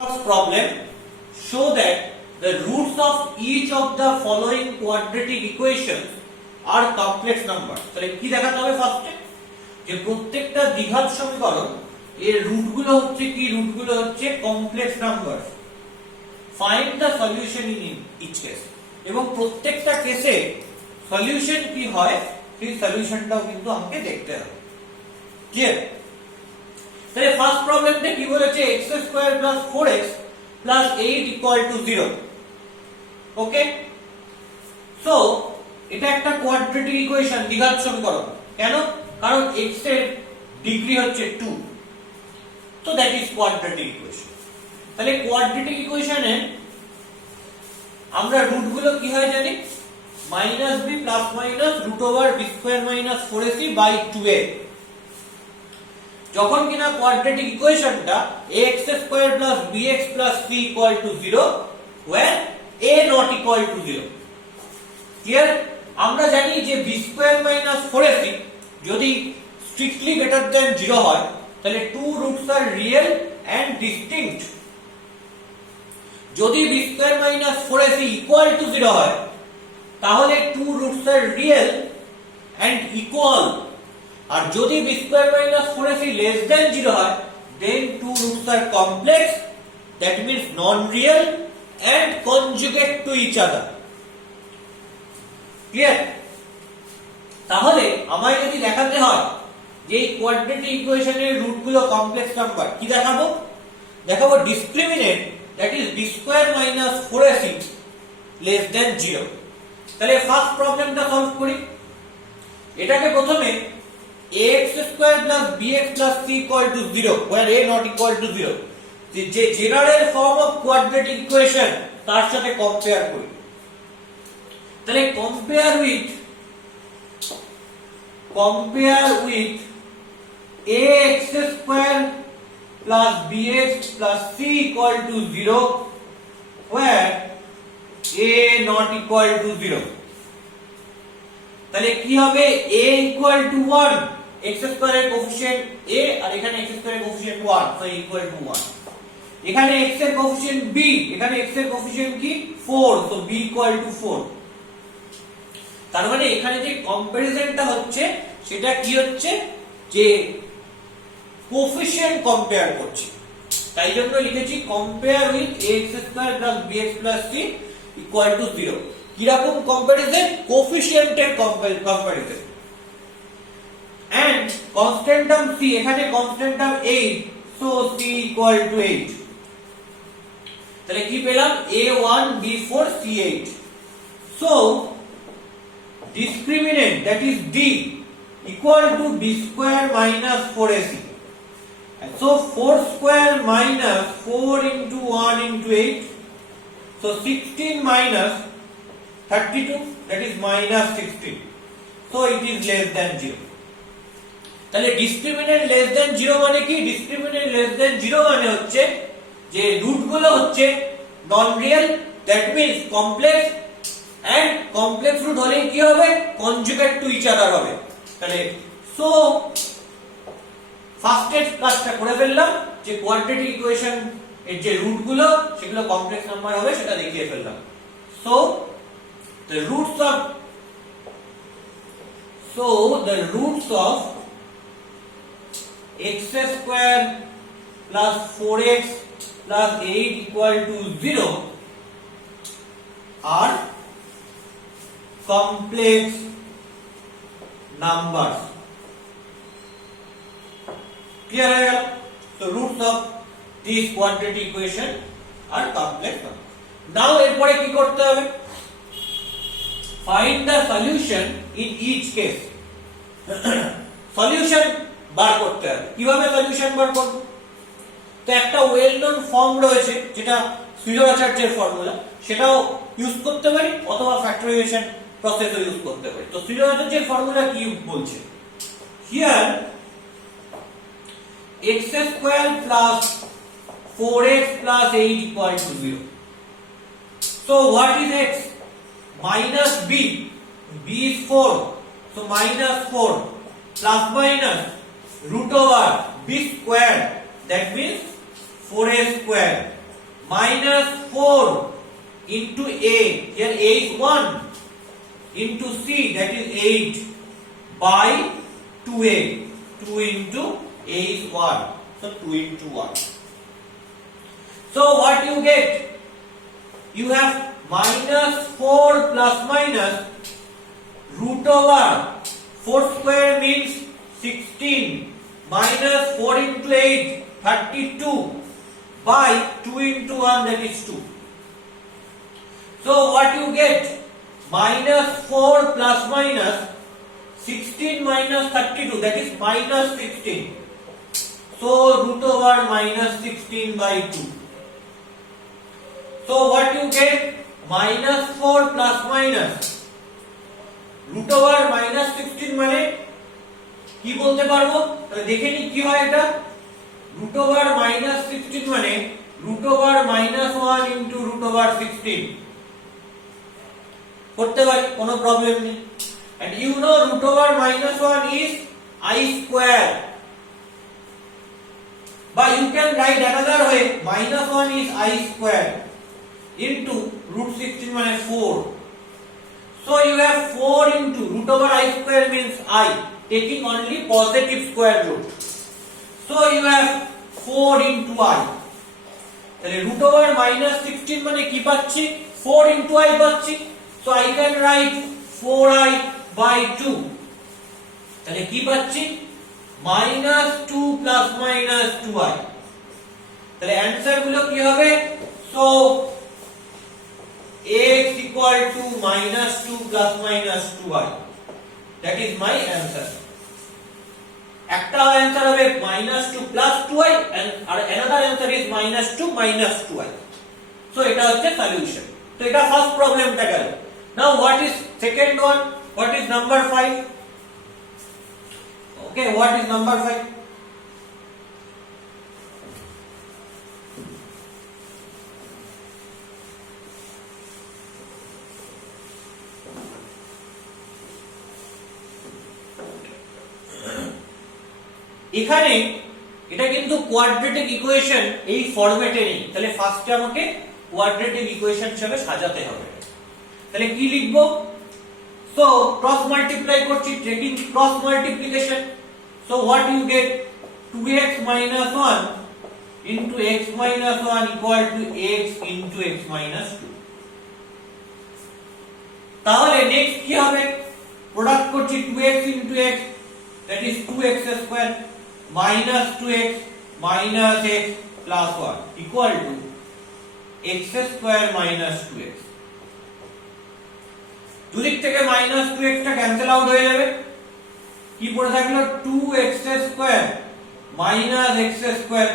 First problem, show that the roots of each of the following quadratic equations are complex numbers. তাহলে কি দেখাতে হবে ফার্স্টে যে প্রত্যেকটা দ্বিঘাত সমীকরণ এর রুটগুলো হচ্ছে কি, রুটগুলো হচ্ছে complex number. Find the solution in each case, এবং প্রত্যেকটা কেসে সলিউশন কি হয় সেই সলিউশনটাও কিন্তু আমাকে দেখতে হবে। ক্লিয়ার? তাহলে ফার্স্ট প্রবলেমটা কি বলেছে, x² + 4x + 8 = 0। ওকে, সো এটা একটা কোয়াড্রেটিক ইকুয়েশন, দ্বিঘাত সমীকরণ। কেন? কারণ x এর ডিগ্রি হচ্ছে 2, তো দ্যাট ইজ কোয়াড্রেটিক ইকুয়েশন। তাহলে কোয়াড্রেটিক ইকুয়েশনে আমরা রুটগুলো কি হয় জানি, -b +- √b² - 4ac/2a। যখন কিনা quadratic ইকুয়েশনটা ax² + bx + c = 0 where a not equal to 0। Clear? আমরা জানি যে b² - 4ac যদি স্ট্রিক্টলি গ্রেটার দ্যান 0 হয় তাহলে two roots are real and distinct. যদি b² - 4ac ইকুয়াল টু 0 হয় তাহলে two roots are real and equal. আর যদি b² - 4ac less than 0 হয় then two roots are complex, that means non-real and conjugate to each other। Clear? তাহলে আমায় যদি দেখাতে হয় যে এই কোয়াড্রেটিক ইকুয়েশনের রুটগুলো কমপ্লেক্স নাম্বার, কি দেখাবো? দেখাবো discriminant, that is b² - 4ac less than 0। তাহলে ফার্স্ট প্রবলেমটা সলভ করি। এটাকে প্রথমে ax² + bx + c = 0 where a not equal to 0 যে general form of quadratic equation তার সাথে কম্পেয়ার করি। তাহলে compare with ax² + bx + c = 0 where a not equal to 0। তাহলে কি হবে, a = 1, x² এর কোএফিশিয়েন্ট a আর এখানে x² এর কোএফিশিয়েন্ট 1, so = 1। এখানে x এর কোএফিশিয়েন্ট b, এখানে x এর কোএফিশিয়েন্ট কি 4, so b = 4। তার মানে এখানে যে কম্পারিজনটা হচ্ছে সেটা কি হচ্ছে, যে কোএফিশিয়েন্ট কম্পেয়ার করছি, তাই জন্য লিখেছি compare with ax² + bx + c = 0। কিরকম কম্পারিজন? কোএফিশিয়েন্টের comparison. And constant term c, এখানে কনস্ট্যান্ট টার্ম 8, সো c = 8। তাহলে কি পেলাম, a1 b4 c8। So discriminant, that is d = b² - 4ac। So 4² - 4 × 1 × 8, so 16 - 32, that is -16, so it is less than 0। তাহলে discriminant less than 0 মানে কি? Discriminant less than 0 মানে হচ্ছে যে রুটগুলো হচ্ছে non real, that means complex, and complex root হলে কি হবে, কনজুগেট টু ইচ আদার হবে। তাহলে সো ফার্স্ট স্টেজ কাজটা করে ফেললাম, যে কোয়াড্রেটিক ইকুয়েশন এর যে রুটগুলো সেগুলো কমপ্লেক্স নাম্বার হবে সেটা দেখিয়ে ফেললাম। So the roots of x² + 4x + 8 = 0 are complex numbers। clear হয়ে গেল? so roots of this quadratic equation are complex numbers। now এরপরে কি করতে হবে, find the solution in each case। Solution বার করতে হবে। কিভাবে সলিউশন বার করব? তো একটা ওয়েল নোন ফর্ম রয়েছে যেটা ফিলোরাচার্জের ফর্মুলা, সেটাও ইউজ করতে পারি অথবা ফ্যাক্টরাইজেশন প্রসেসও ইউজ করতে পারি। তো ফিলোরাচার্জের ফর্মুলা কি বলছে, here x² + 4x + 8 = 0। so what is x? -b, b is 4, so -4 ± √b², that means 4a² minus 4 into a, here a is 1, into c, that is 8 by 2a, 2 into a is 1, so 2 into 1. So what you get? You have minus 4 plus minus root over 4 square means 16 minus 4 into 8 32 by 2 into 1, that is 2. So what you get? Minus 4 plus minus 16 minus 32, that is minus 16. So root over minus 16 by 2. So what you get? Minus 4 plus minus root over minus 16 মানে কি বলতে পারবো? তাহলে দেখে নি কি হয় এটা? root over minus 16 মানে root over minus 1 into root over 16 করতে পারি, কোনো প্রবলেম নেই। and you know root over minus 1 is I square, but you can write another way, minus 1 is I square into root 16 মানে 4. So you have 4 into root over I square means I, taking only positive square root. So you have 4 into I. তাহলে root over minus 16 মানে কি পাচ্ছি? 4 into I পাচ্ছি। So I can write 4i by 2. তাহলে কি পাচ্ছি? minus 2 plus minus 2i. তাহলে answer গুলো কি হবে? So x equal to minus 2 plus minus 2i. That is my answer. একটা answer হবে minus 2 plus 2i and another answer is minus 2 minus 2i. So এটা হচ্ছে solution. তো এটা first problem টা গেল. Now what is second one? What is number 5? Okay, what is number 5? এখানে এটা কিন্তু কোয়াড্রেটিক ইকুয়েশন এই ফরম্যাটে নেই, তাহলে ফার্স্টে আমাকে কোয়াড্রেটিক ইকুয়েশন হিসেবে সাজাতে হবে। তাহলে কি লিখবো? সো ক্রস মাল্টিপ্লাই করছি, taking cross multiplication. So what you get? 2x minus 1 into x minus 1 equal to x into x minus 2. তাহলে নেক্সট কি হবে? প্রোডাক্ট করছি 2x into x, that is 2x square minus 2x minus x plus 1 equal to x square minus 2x. দুদিক থেকে minus 2x টা cancel out হয়ে যাবে, কি পড়ে থাকলো? 2x square minus x square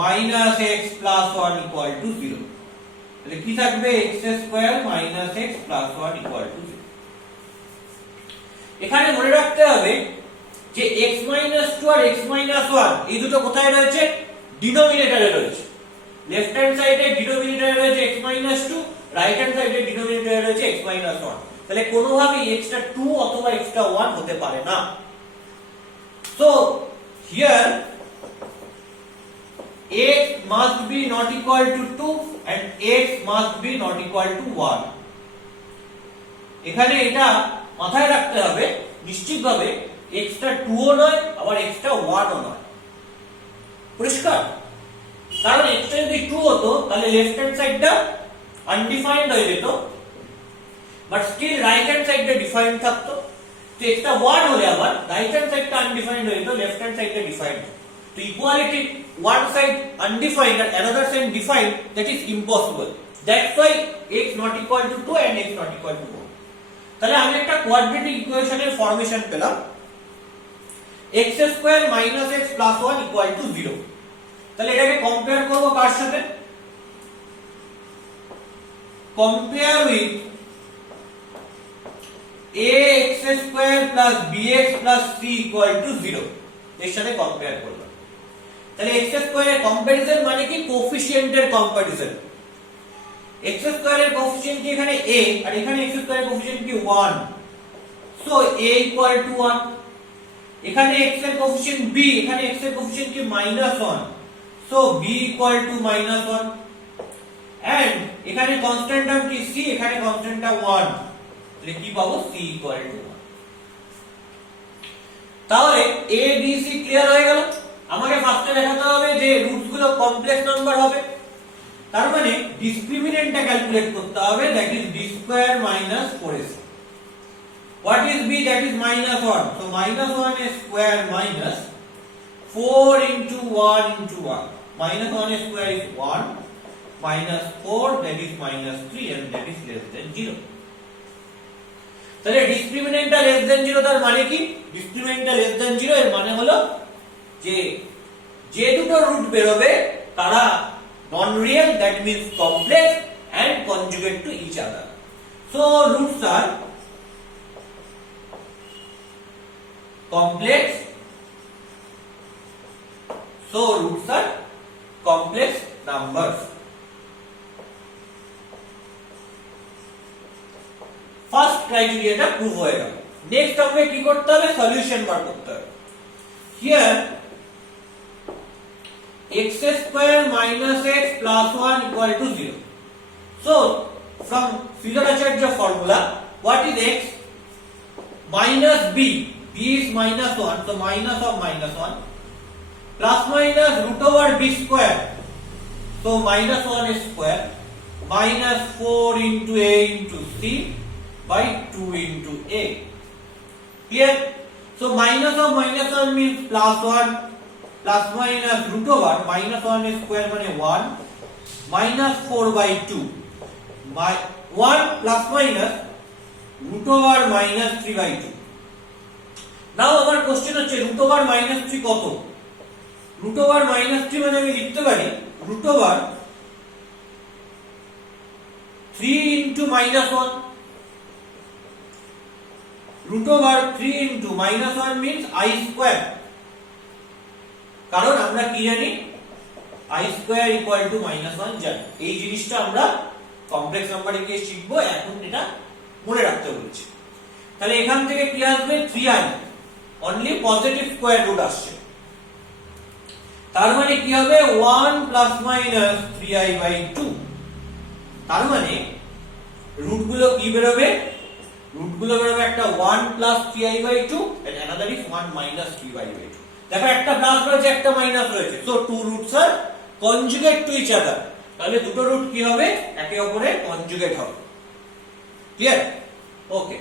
minus x plus 1 equal to 0. তাহলে কি থাকবে? x square minus x plus 1 equal to 0. এখানে মনে রাখতে হবে যে x minus 2 আর x minus 1 এই দুটো কোথায় রয়েছে? ডিনোমিনেটরে রয়েছে। লেফট হ্যান্ড সাইডে ডিনোমিনেটরে রয়েছে x minus 2, রাইট হ্যান্ড সাইডে ডিনোমিনেটরে রয়েছে x minus 1। তাহলে কোনোভাবেই x টা 2 অথবা x টা 1 হতে পারে না। So here x must be not equal to 2 and x must be not equal to 1. এখানে এটা মাথায় রাখতে হবে নিশ্চিতভাবে x টা 2 ও নয় আবার x টা 1 ও নয়। পরিষ্কার? কারণ x টা যদি 2 হতো তাহলে লেফট হ্যান্ড সাইডটা আনডিফাইন্ড হয়ে যেত, বাট স্টিল রাইট হ্যান্ড সাইডটা ডিফাইন্ড থাকতো। তো x টা 1 হলে আবার রাইট হ্যান্ড সাইডটা আনডিফাইন্ড হয়ে যেত, লেফট হ্যান্ড সাইডটা ডিফাইন্ড। তো equality one side undefined and another side defined, that is impossible. That's why x not equal to 2 and x not equal to 1. তাহলে আমি একটা কোয়াড্রেটিক ইকুয়েশনের ফর্মেশন পেলাম, x square minus x plus 1 equal to 0। তাহলে এটাকে compare করব কার সাথে? Compare with ax square plus bx plus c equal to 0 এর সাথে কম্পেয়ার করলাম। তাহলে x স্কয়ারের কম্পারিজন মানে কি? কোএফিশিয়েন্টের কম্পারিজন। x স্কয়ারের কোএফিশিয়েন্ট কি এখানে a আর এখানে x স্কয়ারের কোএফিশিয়েন্ট কি 1, সো a ইকুয়াল টু 1। এখানে x এর কোএফিশিয়েন্ট b, এখানে x এর কোএফিশিয়েন্ট কি -1, so b equal to -1 and এখানে কনস্ট্যান্ট টার্ম কি c, এখানে কনস্ট্যান্ট টার্ম 1, তাহলে কি পাবো c ইকুয়াল টু 1। তাহলে a b c ক্লিয়ার হয়ে গেল। আমাকে ফার্স্টে দেখাতে হবে যে রুটস গুলো কমপ্লেক্স নাম্বার হবে, তার মানে ডিসক্রিমিনেন্টটা ক্যালকুলেট করতে হবে, that is b square minus 4ac। What is b? That is -1, so -1 square minus 4 into 1 into 1, -1 square is 1 minus 4, that is -3, and that is less than 0। তাহলে ডিসক্রিমিনেন্টটা লেস দেন 0 তার মানে কি? ডিসক্রিমিনেন্টটা less than 0 এর মানে হলো যে দুটো রুট বেরোবে তারা নন real, that means complex and conjugate to each other, so roots are complex, so roots are complex numbers। First ক্রাইটেরিয়াটা প্রুভ হয়ে গেল। নেক্সট আমাকে কি করতে হবে? সলিউশন বার করতে হবে। Here x square minus x plus 1 equal to 0, so from Fibonacci formula, what is x? Minus b, b is -1, so minus of -1, plus minus root over b square, so -1 square, minus 4 into a into c by 2 into a, clear? So minus of -1 means plus 1, plus minus root over -1 square মানে 1, minus 4 by 2, 1 plus minus root over -3 by 2। নাও আমার question হচ্ছে root over -3 কত? root over -3 মানে আমি লিখতে পারি root over 3 into -1, root over 3 into -1 means I square, কারণ আমরা কি জানি I square equal to -1 জানি। এই জিনিসটা আমরা কমপ্লেক্স নাম্বারে গিয়ে শিখবো, এখন এটা মনে রাখতে বলছি। তাহলে এখান থেকে কি আসবে? 3i, only positive square root আসছে, তার মানে কি হবে 1 প্লাস মাইনাস 3i বাই 2। তার মানে রুটগুলো কি বেরোবে? রুটগুলো বেরোবে একটা 1 plus 3i by 2 and another is 1 minus 3i by 2। দেখো একটা প্লাস রয়েছে একটা মাইনাস রয়েছে, so two roots are conjugate to each other, তাহলে দুটো রুট কি হবে? একে অপরের কনজুগেট হবে। ক্লিয়ার? ওকে।